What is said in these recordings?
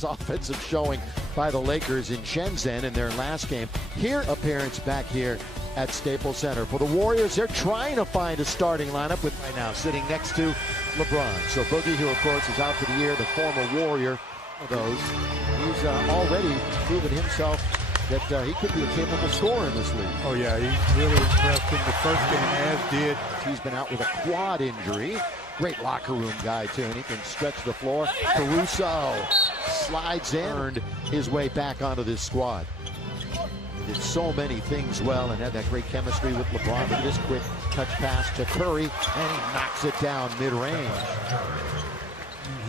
tremendous offensive showing by the Lakers in Shenzhen in their last game. Here, appearance back here at Staples Center. For the Warriors, they're trying to find a starting lineup with right now sitting next to LeBron. So Boogie, who of course is out for the year, the former Warrior, those, he's already proven himself that he could be a capable scorer in this league. Oh yeah, he's really impressed in the first game, as did. He's been out with a quad injury. Great locker room guy too, and he can stretch the floor. Caruso slides in, earned his way back onto this squad. He did so many things well and had that great chemistry with LeBron. Look at this quick touch pass to Curry, and he knocks it down mid-range.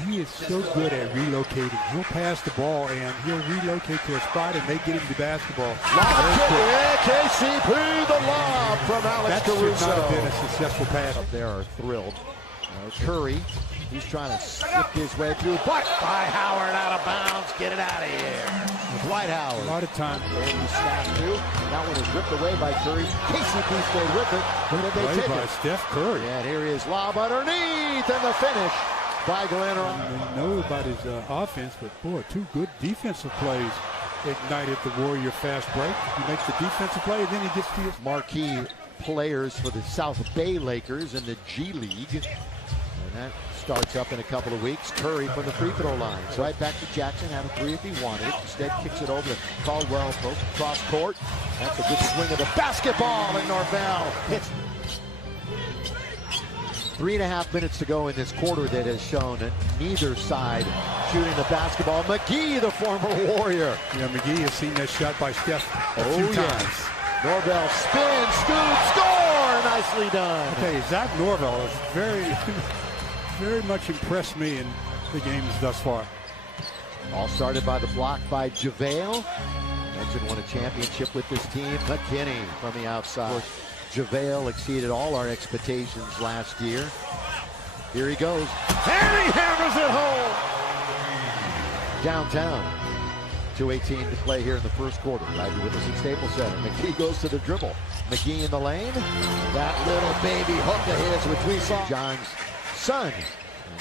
He is so good at relocating. He'll pass the ball and he'll relocate to a spot and they get him the basketball. KCP, the lob from Alex Caruso. That should not have been a successful pass. Up there are thrilled. Curry, he's trying to slip his way through. Blocked by Howard, out of bounds. Get it out of here. Dwight Howard. A lot of time. He snapped through. That one is ripped away by Curry. KCP stayed with it. But then they take by it. Steph Curry. And here he is, lob underneath, and the finish by Glenn. We know about his offense, but boy, two good defensive plays ignited the Warrior fast break. He makes the defensive play, and then he gets to his marquee players for the South Bay Lakers in the G League. And that starts up in a couple of weeks. Curry from the free throw line. So right back to Jackson, had a three if he wanted it. Instead kicks it over to Caldwell, cross court. That's a good swing of the basketball, and Norvell hits. 3.5 minutes to go in this quarter that has shown neither side shooting the basketball. McGee, the former Warrior. Yeah, McGee has seen that shot by Steph a few times. Norvell spins, scoops, score! Nicely done. I tell you, Zach Norvell has very much impressed me in the games thus far. All started by the block by JaVale. Mentioned won a championship with this team. McKinney from the outside. JaVale exceeded all our expectations last year. Here he goes. And he hammers it home! Downtown. 2:18 to play here in the first quarter. Glad you're with us at Staples Center. McGee goes to the dribble. McGee in the lane. That little baby hook of his, which we saw. John's son,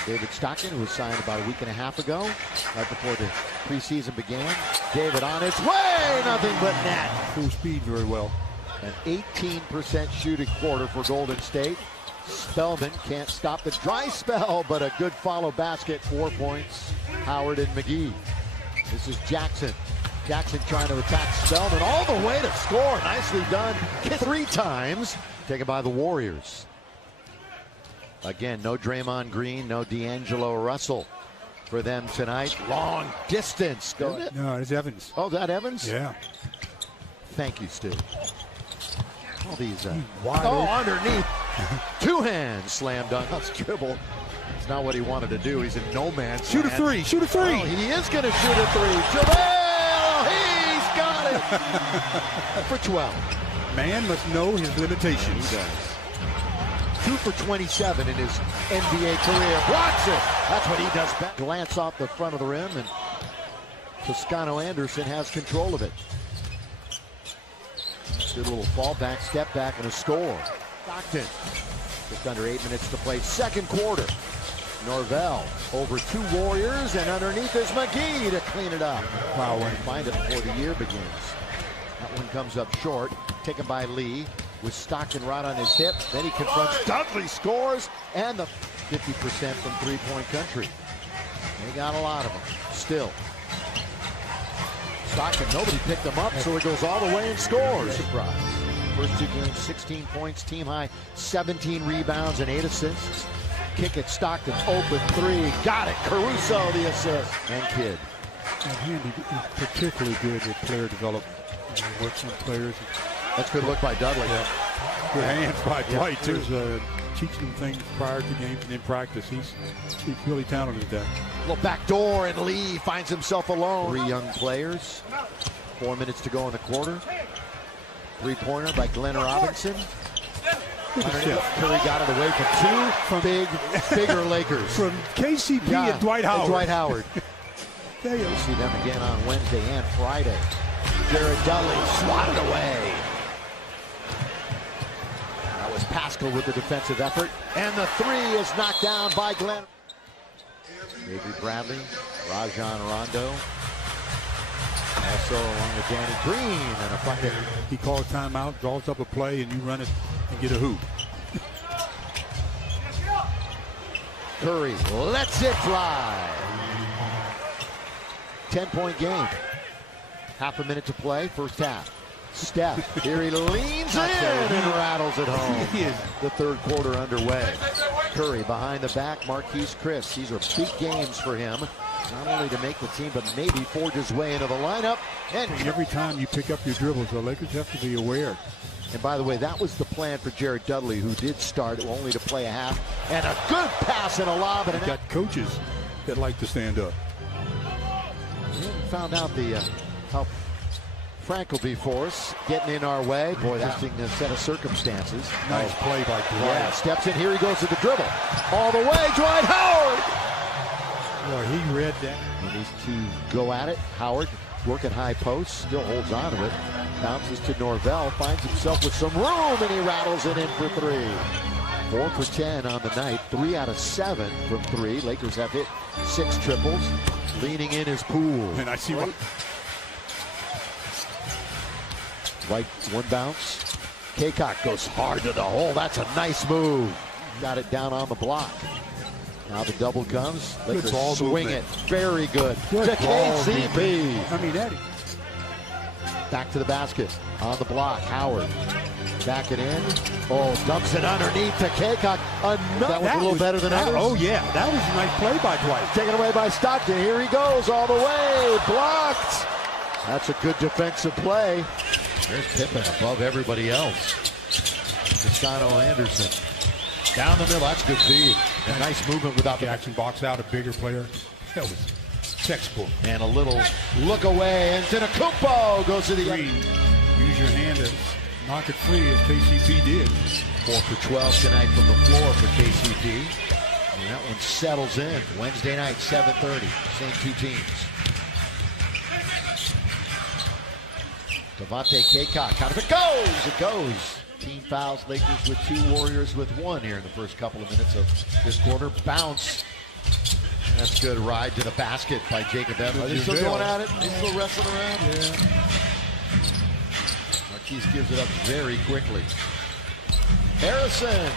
David Stockton, who was signed about a week and a half ago, right before the preseason began. David on its way, nothing but net. Full speed very well. An 18% shooting quarter for Golden State. Spellman can't stop the dry spell, but a good follow basket. 4 points, Howard and McGee. This is Jackson. Jackson trying to attack Spellman all the way to score. Nicely done. 3 times. Taken by the Warriors. Again, no Draymond Green, no D'Angelo Russell for them tonight. Long distance. No, it's Evans. Oh, that Evans? Yeah. Thank you, Stu. All these underneath. 2 hands slam dunk. That's dribble. It's not what he wanted to do. He's in no man's Shoot a three. Shoot a three. Oh, he is going to shoot a three. JaVale, he's got it. For 12. Man must know his limitations. He does. 2 for 27 in his NBA career. Blocks it. That's what he does best. Glance off the front of the rim, and Toscano Anderson has control of it. Good little fallback, step back, and a score. Stockton. Just under 8 minutes to play. Second quarter. Norvell over 2 Warriors, and underneath is McGee to clean it up. Wow, and find it before the year begins. That one comes up short. Taken by Lee with Stockton right on his hip. Then he confronts Dudley, scores, and the 50% from three-point country. They got a lot of them. Still. Stockton, nobody picked him up, so he goes all the way and scores. Surprise. First 2 games, 16 points, team high, 17 rebounds and 8 assists. Kick it, Stockton, open 3, got it. Caruso the assist, and Kidd. And Handy is particularly good at player development. He works on players. That's a good look by Dudley. Yeah. Good hands by Dwight too. Teaching him things prior to games and in practice. He's really talented at that. Little back door, and Lee finds himself alone. 3 young players. 4 minutes to go in the quarter. 3-pointer by Glenn Robinson. Curry got it away from 2 bigger Lakers. From KCP and Dwight Howard. Dwight Howard. There you go. We'll see them again on Wednesday and Friday. Jared Dudley swatted away. That was Pascal with the defensive effort. And the 3 is knocked down by Glenn. Avery Bradley Rajon Rondo. Also along with Danny Green and a bucket. He calls timeout, draws up a play, and you run it and get a hoop. Curry lets it fly. 10-point game. Half a minute to play, first half. Steph, here he leans in and rattles it home. The third quarter underway. Curry behind the back, Marquise Chris. These are big games for him. Not only to make the team, but maybe forge his way into the lineup. And every time you pick up your dribbles, the Lakers have to be aware. And by the way, that was the plan for Jared Dudley, who did start only to play a half. And a good pass and a lob. And got coaches that like to stand up. We haven't found out how Frank will be for us, getting in our way. Boy, that's a set of circumstances. Nice play by Dwight. Yeah, steps in here, he goes to the dribble. All the way, Dwight Howard! Well, he read that. And these two go at it. Howard working high post, still holds on to it. Bounces to Norvell, finds himself with some room, and he rattles it in for three. 4 for 10 on the night, 3 out of 7 from three. Lakers have hit 6 triples. Leaning in his Poole. And I see what. White, one bounce. Kaycock goes hard to the hole. That's a nice move. Got it down on the block. Now the double comes. Lakers swing it. Very good. To KCP. I mean, Eddie. Back to the basket. On the block. Howard. Back it in. Oh, dumps it underneath to Kaycock. That was a little better than others. Oh, yeah. That was a nice play by Dwight. Taken away by Stockton. Here he goes all the way. Blocked. That's a good defensive play. There's Pippen above everybody else. Cristiano Anderson. Down the middle. That's good feed. A nice movement without Jackson box out a bigger player. That was textbook. And a little look away. And Antetokounmpo goes to the Green. Use your hand to knock it free as KCP did. 4 for 12 tonight from the floor for KCP. And that one settles in. Wednesday night, 7:30. Same two teams. Devontae Kaycock. How does it goes? It goes. Team fouls, Lakers with 2, Warriors with 1 here in the first couple of minutes of this quarter. Bounce. That's good. Ride to the basket by Jacob Evans. Are they still going at it? They still wrestling around? Yeah. Marquise gives it up very quickly. Harrison.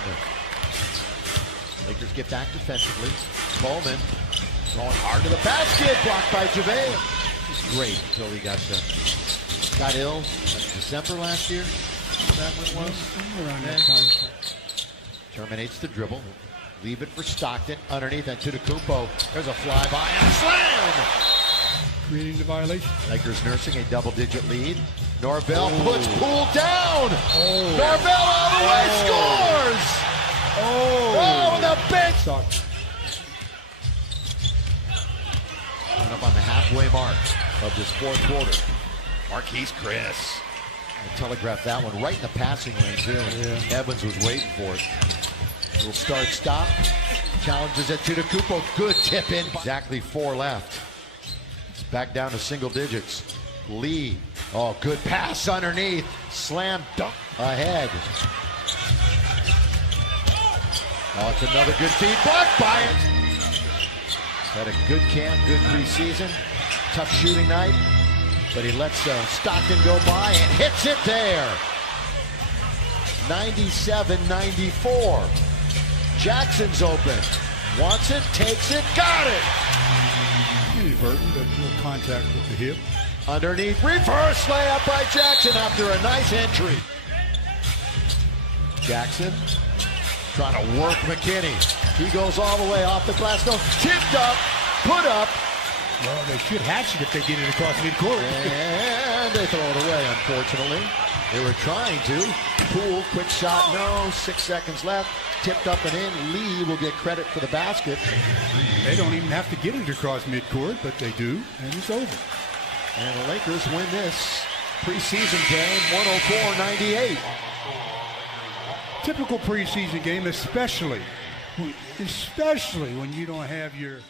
Lakers get back defensively. Coleman going hard to the basket. Blocked by JaVale. He's great until he got ill. December last year. Is that what it was? Around that time. Terminates the dribble. Leave it for Stockton. Underneath Antetokounmpo. There's a flyby and a slam! Creating the violation. Lakers nursing a double-digit lead. Norvell puts Poole down! Norvell all the way scores! Oh, the bench! Coming up on the halfway mark of this fourth quarter. Marquise Chris. I telegraphed that one right in the passing lane, too. Yeah. Evans was waiting for it. Little start-stop. Challenges at Antetokounmpo. Good tip in. Exactly 4 left. It's back down to single digits. Lee. Oh, good pass underneath. Slam dunk ahead. Oh, it's another good feed. Blocked by it. Had a good camp, good preseason. Tough shooting night. But he lets Stockton go by and hits it there. 97-94. Jackson's open. Wants it, takes it, got it. Inadvertent, but no contact with the hip. Underneath, reverse layup by Jackson after a nice entry. Jackson trying to work McKinney. He goes all the way off the glass. No, tipped up, put up. Well, they should hatch it if they get it across midcourt. And they throw it away, unfortunately. They were trying to. Poole, quick shot, no. 6 seconds left. Tipped up and in. Lee will get credit for the basket. They don't even have to get it across midcourt, but they do, and it's over. And the Lakers win this preseason game, 104-98. Typical preseason game, especially when you don't have your